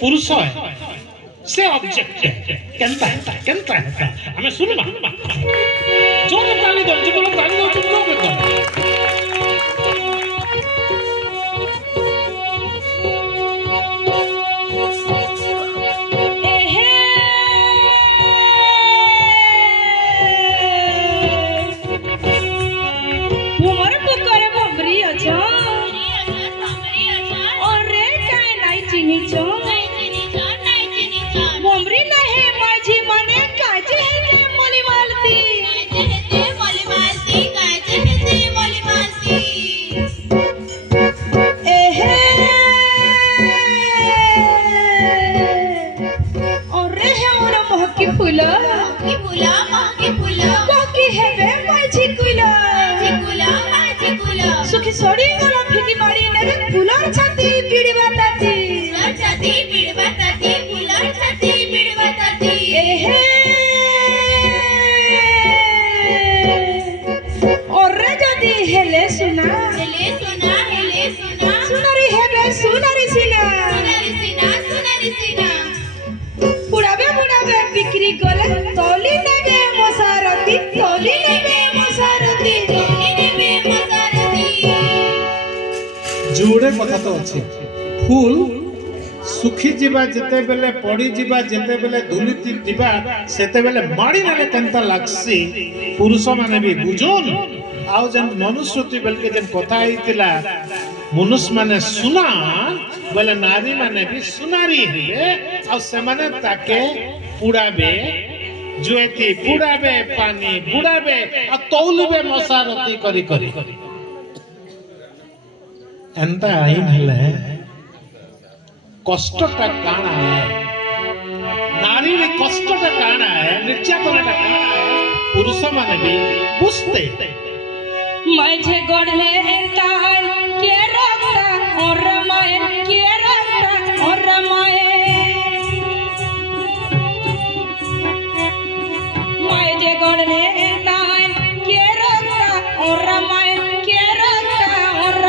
पुरुष है से ऑब्जेक्ट केंता केंता हमें सुनबा जोर ताली दो जो लोग ताली दो तुम लोग दो सोड़ी गला फिकी मारी ने फुलर छाती पीड़ बताती छाती पीड़ बताती फुलर छाती पीड़ बताती एहे और जदी हेले सुना सुनारी हेले सुनारी सीना बुढ़ावे बिक्री गले तोली नेबे मसारती जोड़े कथा तो अच्छे फूल सुखी जीवा जेते बेले पड़ी जीवा जेते बेले धुलिती जीवा सेते बेले माड़ी नाले केंता लागसी पुरुष माने भी बुझोन आउ जन मनुष्यति बेलके जन कथा आइतिला मनुष्य माने सुना बोले नारी माने भी सुनारी हेले आ से माने ताके पुड़ाबे जुएती पुड़ाबे पानी बुड़ाबे आ तौलबे मसारती करी एंता आईन हेले कष्टटा काना है नारी रे कष्टटा काना है निर्यातनाटा काना है पुरुष माने भी बुझते माझे गढ़ले एंता के रखता और माए के रखता और माझे गढ़ले एंता के रखता और माए के रखता और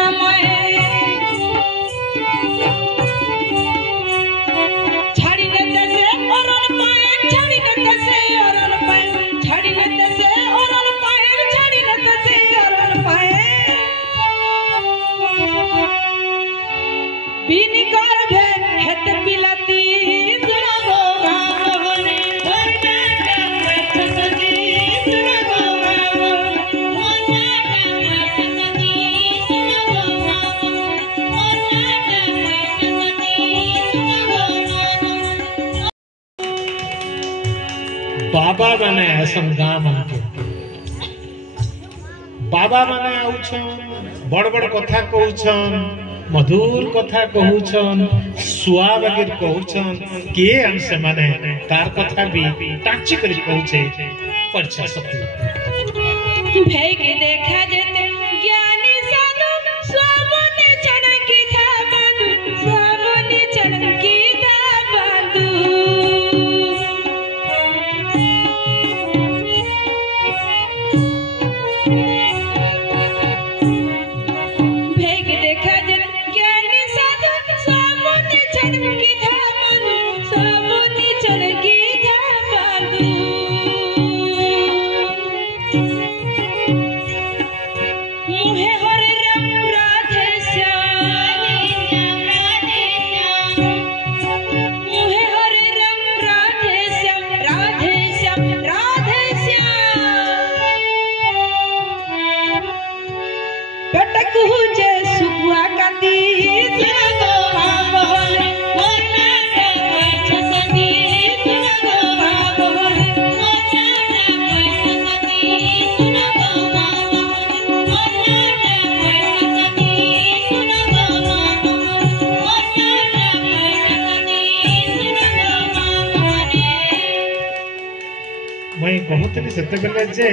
बाबा माने ऐसन गाँ मन के बाबा माने आउछन बड़ बड़ कथा कहउछन मधुर कथा कहउछन सुआ बगैर कहउछन के हम से माने तार कथा भी टाची करी कहउछे परछा सकती भई के देखा जेते ज्ञानी साधु स्वामने चनकी था बंधु स्वामने चनकी था बंधु मैं कहते सेते बेले जे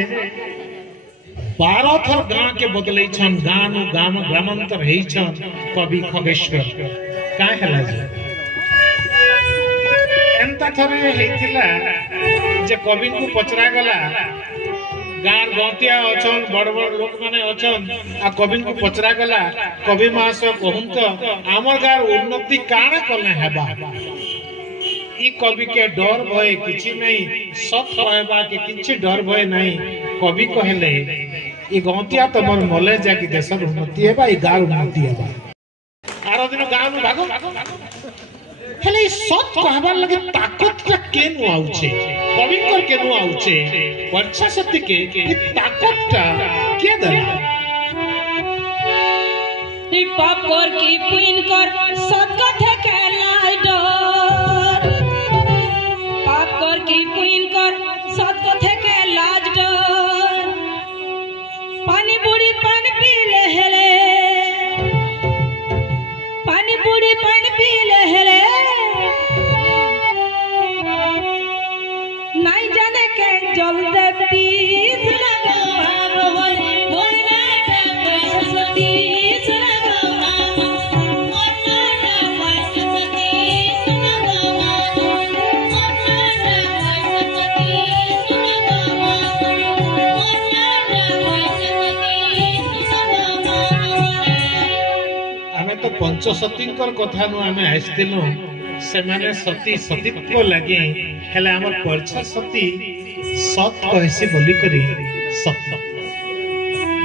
12 थर गाँ के बदलै छन गाँ ग्रामांतर हेई छन कवि खगेश्वर काहे हला जे एंता थरे हेइतिला जे कवि को पचरा गला गार गतिया अछन बड़ बड़ लोक माने अछन आ कवि को पचरा गला कवि मास कहूं तो हमर गार उन्नति काना करने हेबा ई कवि के डर भय किछि नहीं सब कहबा के किछि डर भय नहीं कवि कहले ई गतिया तमर मले जाकी देशर उन्नति हेबा ई गार उन्नति हेबा आरो दिन गाम भागो हेले सत कहबार लगे ताकत का केनु आउछे कविकर केनु आउछे वर्षा शक्ति के ई ताकत का के दला ई पाप कर की पुइन कर सत कथे के लाई डर पाप कर की पुइन कर सत कथे के लाज डर पानी बुड़ी पान पी ले हेले पानी बुड़ी पान पी ले हेले नहीं जाने के जल देती सुना गो मोर मोर नाटा पैसती सुना गो मोर नाटा पैसती सुना गो मोर नाटा पैसती सुना गो मोर नाटा पैसती सुना गो हमें तो पंचसतींकर कथा नु हमें आइस्तिनु से माने सती सतीत्व लगे हेले हमर परछा सती सत कहसी बोली करी सत्य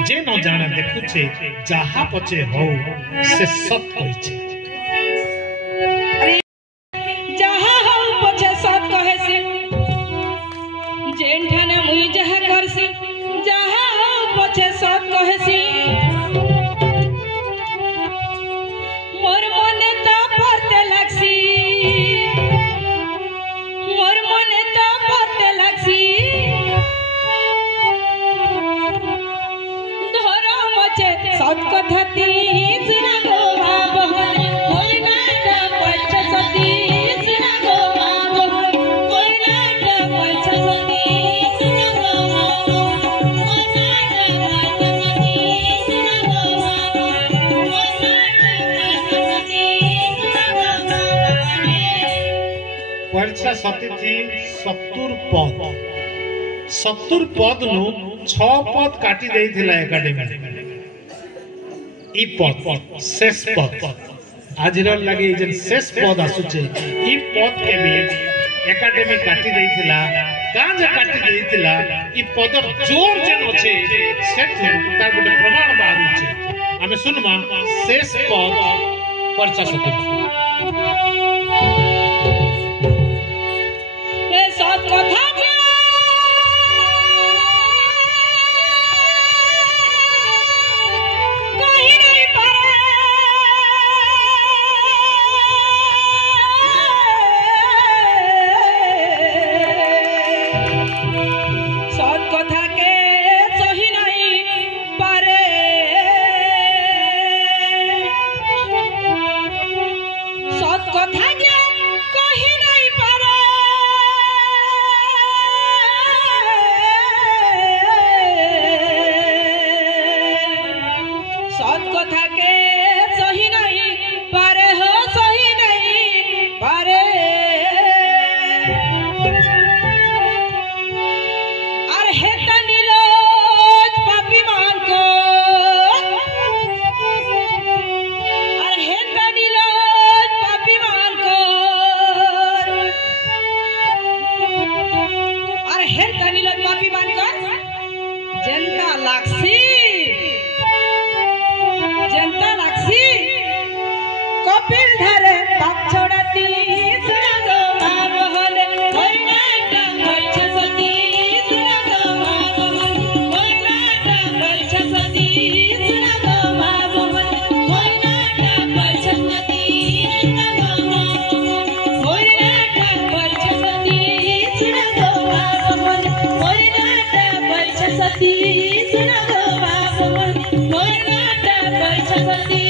जे न जाने देखुचे जहा पचे हो से सत कहछे जहा हो पछे सत कहसी जेन ठाने मुई जहा करसी जहा हो पछे सत कहसी मोर मने ता परते लागसी मोर मने ता परते लागसी धरो मचे सत कथा ती सुना गो बाबन मोर नाटा पछ सती सुना गो बाबन मोर नाटा पछ सती सुना गो बाबन मोर नाटा पछ सती सुना गो बाबन मोर नाटा पछ सती सुना गो बाबन परछा सती थी 70 पद नु 6 पद काटी देइथिला एकेडमी ई पद शेष पद आजिर लगे जे शेष पद आसुचे ई पद के भी एकेडमी काटी देइथिला गांजा काटी देइथिला ई पद जोर जे नछे सेठ तार गोटे प्रमाण बारुचे हमें सुनमा शेष पद परछा सती ए सत कथा के कहि नहीं पारे सत कथा के सही नहीं पारे सत कथा के कहि नहीं पारे सत कथा के सही नहीं पारे हो सही नहीं पारे अरे हेता नीलोज पापी मान को अरे हेता नीलोज पापी मान को अरे हेता नीलोज पापी मान को जनता लाक्सी कपिल धरे पाप छोड़ती सुना गो बाबन मोर नाटा पछ सती सुना गो बाबन मोर नाटा पछ सती सुना गो बाबन मोर नाटा पछ सती सुना गो बाबन मोर नाटा पछ सती सुना गो बाबन मोर नाटा पछ सती सुना गो बाबन मोर नाटा पछ सती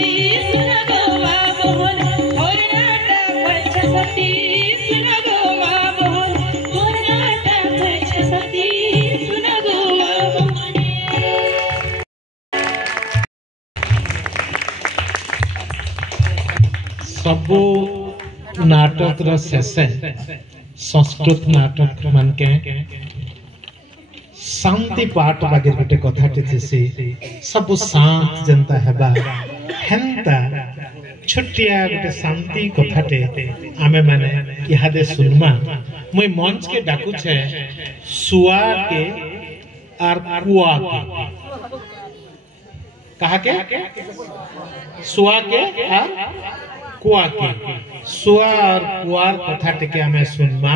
सुना गो बाबन मोर नाटा पछ सती सुना गो बाबन मोर नाटा पछ सती सुना गो बाबन सबो नाटक रो शेषे संस्कृत नाटक मन के शांति पाठ बागे गोटे कथाटे थेसी सब शांत जनता हेबा हेंता छोटिया गोटे शांति कथाटे आमे माने इहादे सुनमा मुई मंच के डाकू छे सुआ के आर कुआ के कहा के सुआ के आर कुआ के सुआ और कुआर कथाटे के आमे सुनमा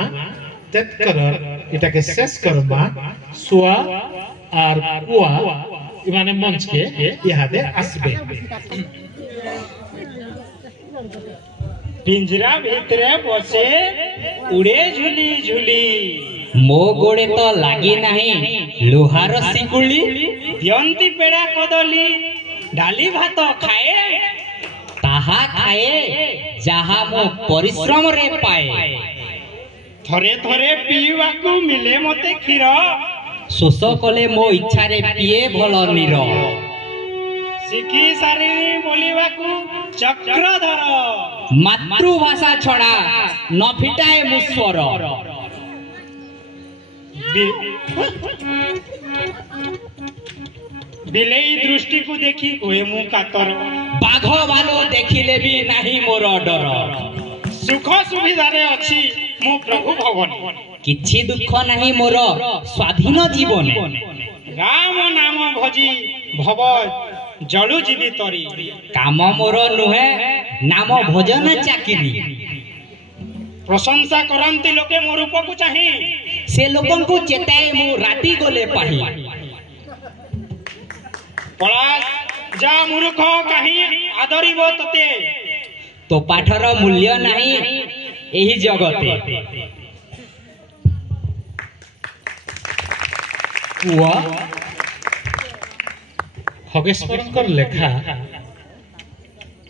तेत कर इटा के शेष करमा सुआ और कुआ इमाने मंच के इहादे आसबे पिंजरा भितरे बसे उड़े झुली झुली मो गोड़े तो लागी नहीं लुहार सिकुली दियंती पेड़ा कदली डाली भात खाए ताहा खाए जहा मो परिश्रम रे पाए थरे थरे पीवा को मिले मते क्षीर शोष कले मो इच्छा रे पिए भल नीर शिखी सारी बोलिवा को चक्रधर मातृभाषा छड़ा न फिटाए मुस्वर बिलेई दृष्टि को देखी हुए मुंह कातर बाघ भालू देखिले भी नहीं मोर डर सुख सुविधा रे अछि मो प्रभु भवन किछि दुख नहीं मोर स्वाधीन जीवन राम नाम भजी भव जलु जीवी तरी काम मोर नुहे नाम भोजन चाकिरी प्रशंसा करंती लोके मो रूप को चाहि से लोकन को चेताए मु राती गले पाही पलास जा मूर्ख कहीं आदरिबो तते तो पाठर मूल्य नहीं एही जगते कुआ खगेश्वरकर लेखा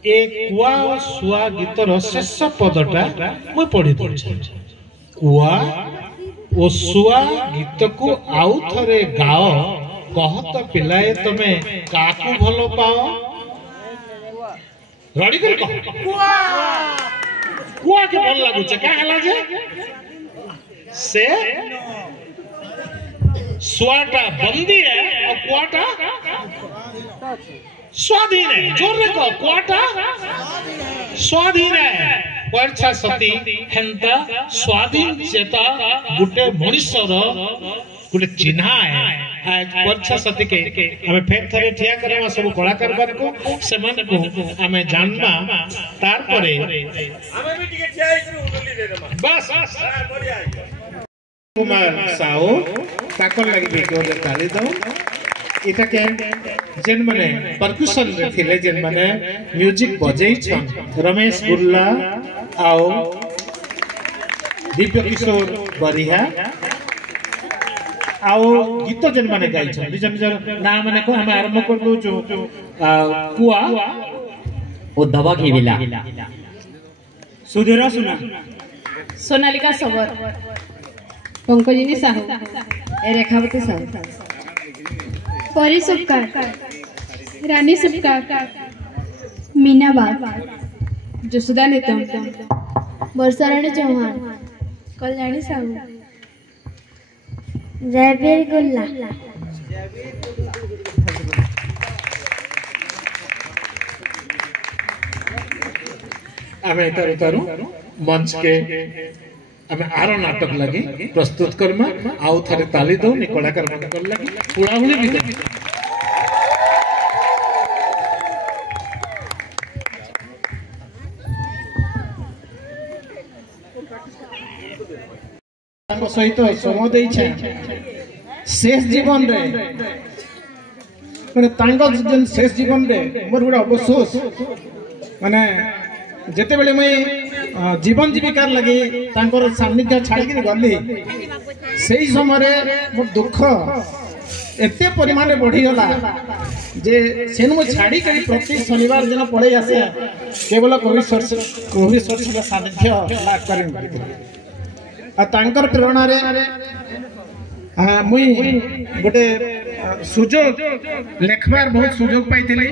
एक कुआ और सुआ गीतर शेष पदटा मुई पढ़ी दउछि कुआ ओ सुआ गीत को आउ थरे गाओ कहत पिलाए तमे काकू भलो पाओ रडी कर कह कुआ कुआ के भल लागु छ का हला जे से सुआटा बंदी है और कुआटा स्वाधीन है जोर रे कह कुआटा स्वाधीन है वर्षा सती हेंता स्वाधीन चेता गुटे मनुष्यर गुटे चिन्हा है आज वर्षा सती के हमें फेर थरे ठिया करेमा सब कलाकार बार को समान को हमें जानना तार परे हमें भी टिके ठिया करू उडली दे देमा बस बढ़िया कुमार साहू ताकर लगी वीडियो रे ताली दो इटा के जेन माने परकुशन रे थिले जेन माने म्यूजिक बजै छन रमेश गुल्ला आओ दिव्य किशोर बरिहा आओ गीत जेन माने गाइ छन निज निज नाम माने को हम आरंभ कर दो जो कुआ उद्धव घिबिला सुधीर सुना सोनालिका सबर पंकजिनी साहू रेखावती साहू परी सुपकार रानी सुपकार मीना बाग जसुदा नेतम वर्षाराणी चौहान कल्याणी साहू जयवीर गुल्ला आमे तारू मंच के आमे आरो नाटक लगी प्रस्तुत करमा आउ थरे ताली दो नि कलाकार मन कर लगी पुराहुली भी दे तांको सहित समो देई छै शेष जीवन रे माने तांको जन शेष जीवन रे मोर बड़ा अफसोस माने जेते बेले मैं जीवन जीविकार लगी तांकर सान्निध्य छाड़ी गली से समय मोर दुख एते परिमाण में बढ़ी गला जे सेन मु छाड़ी करी प्रति शनिवार दिन पड़े आसे केवल कवि सान्निध्य लाभ करें आ तांकर प्रेरणा रे मुई गोटे सुजोग लेखबार बहुत सुजोग पाइथिले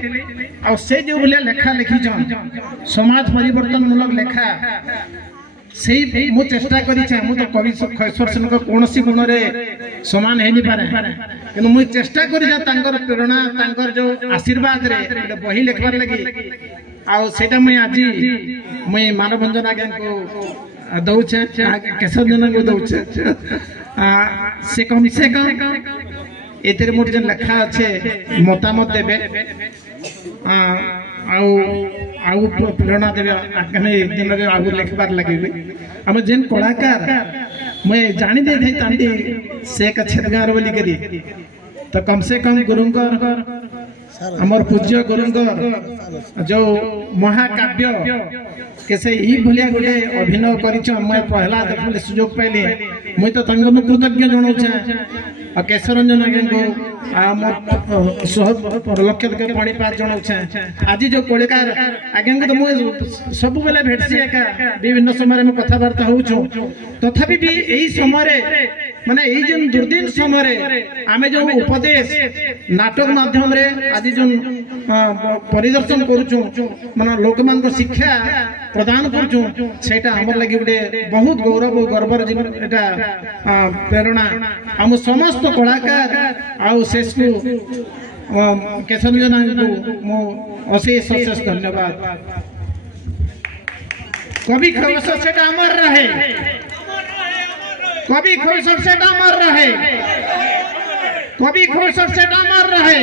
आ से जो बोले लेखा लिखी समाज परिवर्तन मूलक लेखा ସେଇ ମୁଁ ଚେଷ୍ଟା କରିଛେ ମୁଁ ତ କବି ଖୈଶ୍ୱର ସେନଙ୍କ କୌଣସି ଗୁଣରେ ସମାନ ହେଇନି ପାରେ କିନ୍ତୁ ମୁଁ ଚେଷ୍ଟା କରିଛେ ତାଙ୍କର ପ୍ରେରଣା ତାଙ୍କର ଯୋଉ ଆଶୀର୍ବାଦରେ ଗୋଟେ ବହି ଲେଖବାର ଲାଗି ଆଉ ସେଇଟା ମୁଇଁ ଆଜି ମୁଇଁ ମାନଭଞ୍ଜନ ଆଜ୍ଞାଙ୍କୁ ଦଉଛେ କେଶର ଜନଙ୍କୁ ଦଉଛେ ସେ କମ୍ ସେ କମ୍ ଏଥିରେ ମୋର ଯେନ୍ ଲେଖା ଅଛେ ମତାମତ ଦେବେ ଆଉ ପ୍ରେରଣା ଦେବେ ଆଗାମୀ ଦିନରେ ଆଉ ଲେଖିବାର ଲାଗିବି ଆମ ଯେନ୍ କଳାକାର ମୁଇଁ ଜାଣି ଦେଇଥାନ୍ତି ସେ ଏକ ଛେଦଗାଁର ବୋଲିକରି ତ କମ୍ ସେ କମ୍ ଗୁରୁଙ୍କର ଆମର ପୂଜ୍ୟ ଗୁରୁଙ୍କର ଯୋଉ ମହାକାବ୍ୟ କେ ସେ ଇ ଭଳିଆ ଗୋଟେ ଅଭିନୟ କରିଛ ମୁଇଁ ପହଲା ଦେଖଲେ ସୁଯୋଗ ପାଇଲି ମୁଇଁ ତ ତାଙ୍କୁ କୃତଜ୍ଞ ଜଣାଉଛେ ଆଉ କେଶରଞ୍ଜନ ଆଜ୍ଞାଙ୍କୁ ଲକ୍ଷ ଲକ୍ଷ ପାଣିପାତ ଜଣାଉଛେ ଆଜି ଯୋଉ କଳିକାର ଆଜ୍ଞାଙ୍କୁ ତ ମୁଁ ସବୁବେଳେ ଭେଟସି ଏକା ବିଭିନ୍ନ ସମୟରେ ମୁଁ କଥାବାର୍ତ୍ତା ହଉଛୁ ତଥାପି ବି ଏଇ ସମୟରେ ମାନେ ଏଇ ଯେନ୍ ଦୁର୍ଦିନ ସମୟରେ ଆମେ ଯୋଉ ଉପଦେଶ ନାଟକ ମାଧ୍ୟମରେ ଆଜି ଯୋଉ ପରିଦର୍ଶନ କରୁଛୁ ମାନେ ଲୋକମାନଙ୍କ ଶିକ୍ଷା ପ୍ରଦାନ କରୁଛୁ ସେଇଟା ଆମର ଲାଗି ଗୋଟେ ବହୁତ ଗୌରବ ଗର୍ବର ଜୀବନ ଏଟା ପ୍ରେରଣା ଆମ ସମସ୍ତ କଳାକାର ଆଉ ଶେଷକୁ କେଶରଞ୍ଜନଙ୍କୁ ମୁଁ ଅଶେଷ ଅଶେଷ ଧନ୍ୟବାଦ कभी खैसर सेटा अमर रहे कभी खैसर सेटा अमर रहे कभी खैसर सेटा अमर रहे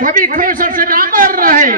कभी खैसर सेटा अमर रहे